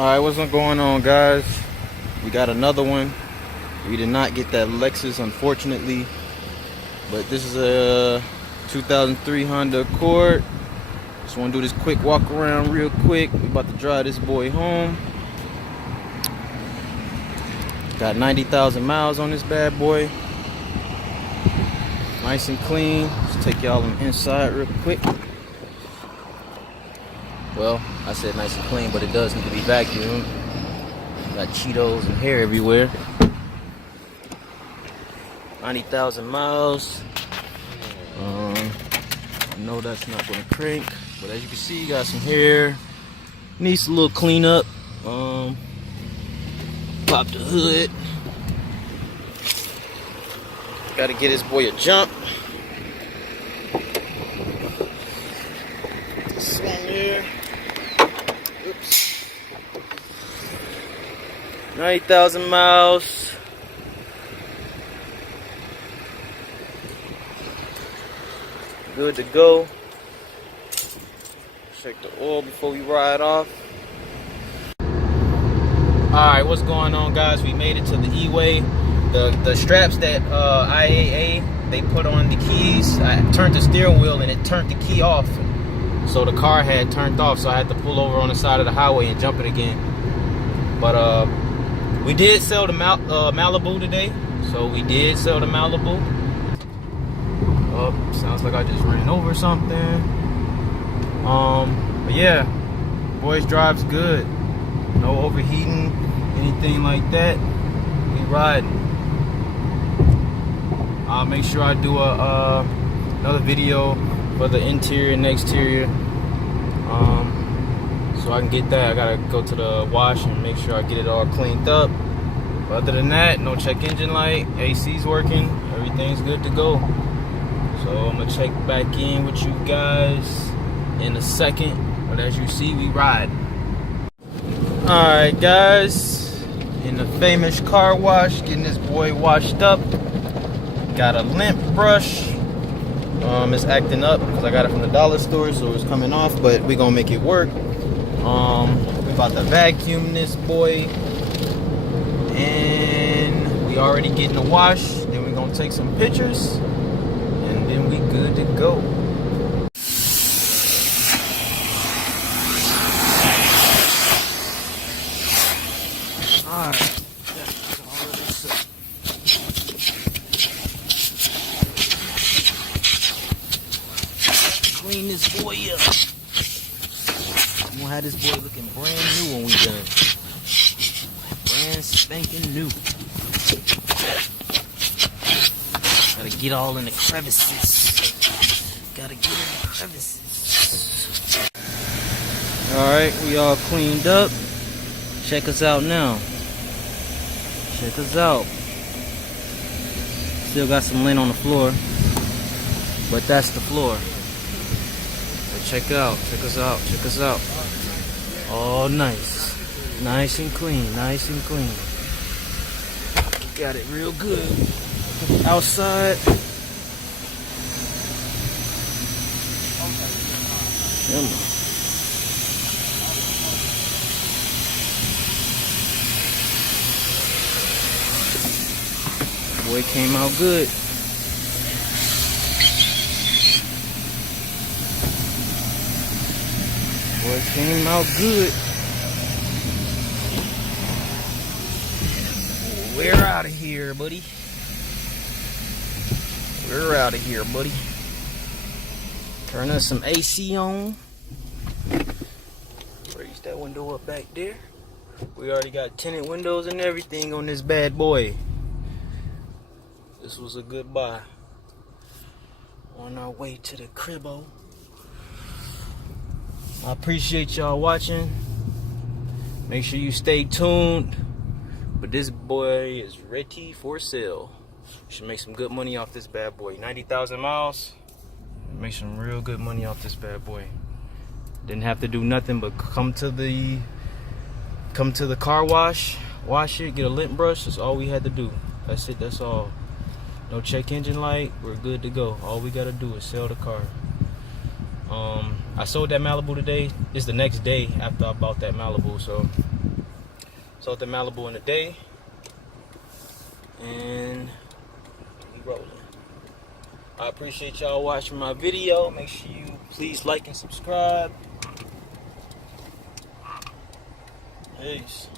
Alright, what's going on, guys? We got another one. We did not get that Lexus, unfortunately, but this is a 2003 Honda Accord. Just want to do this quick walk around real quick. We about to drive this boy home. Got 90,000 miles on this bad boy. Nice and clean. Let's take y'all inside real quick. Well, I said nice and clean, but it does need to be vacuumed. Got Cheetos and hair everywhere. 90,000 miles. I know that's not gonna crank, but as you can see, got some hair. Needs a little cleanup. Pop the hood. Gotta get this boy a jump. This one here. Oops. 90,000 miles. Good to go. Check the oil before we ride off. Alright, what's going on, guys? We made it to the Iaai. The straps that Iaai they put on the keys, I turned the steering wheel and it turned the key off. So the car had turned off, so I had to pull over on the side of the highway and jump it again. But we did sell the Malibu today. So we did sell the Malibu. Oh, sounds like I just ran over something. But yeah, boys drives good. No overheating, anything like that. We riding. I'll make sure I do another video for the interior and exterior. So I can get that. I gotta go to the wash and make sure I get it all cleaned up. But other than that, no check engine light, AC's working, everything's good to go. So I'm gonna check back in with you guys in a second. But as you see, we ride. Alright, guys, in the famous car wash, getting this boy washed up. Got a lint brush. It's acting up because I got it from the dollar store, so it's coming off, but we gonna make it work. We about to vacuum this boy, and we already getting a wash. Then we gonna take some pictures, and then we good to go. Alright, that's all of this up. Clean this boy up. I'm gonna have this boy looking brand new when we done. Brand spanking new. Gotta get all in the crevices. Gotta get in the crevices. Alright, we all cleaned up. Check us out now. Check us out. Still got some lint on the floor, but that's the floor. But check out, check us out, check us out. Oh, nice. Nice and clean, nice and clean. Got it real good. Outside. Come on. Boy came out good. Boy came out good. We're out of here, buddy. We're out of here, buddy. Turn us some AC on. Raise that window up back there. We already got tinted windows and everything on this bad boy. This was a good buy. On our way to the cribbo. I appreciate y'all watching. Make sure you stay tuned. But this boy is ready for sale. Should make some good money off this bad boy. 90,000 miles. Make some real good money off this bad boy. Didn't have to do nothing but come to the car wash, wash it, get a lint brush. That's all we had to do. That's it, that's all. No check engine light, we're good to go. All we gotta do is sell the car. I sold that Malibu today. It's the next day after I bought that Malibu, so sold the Malibu in a day, and we rolling. I appreciate y'all watching my video. Make sure you please like and subscribe. Peace.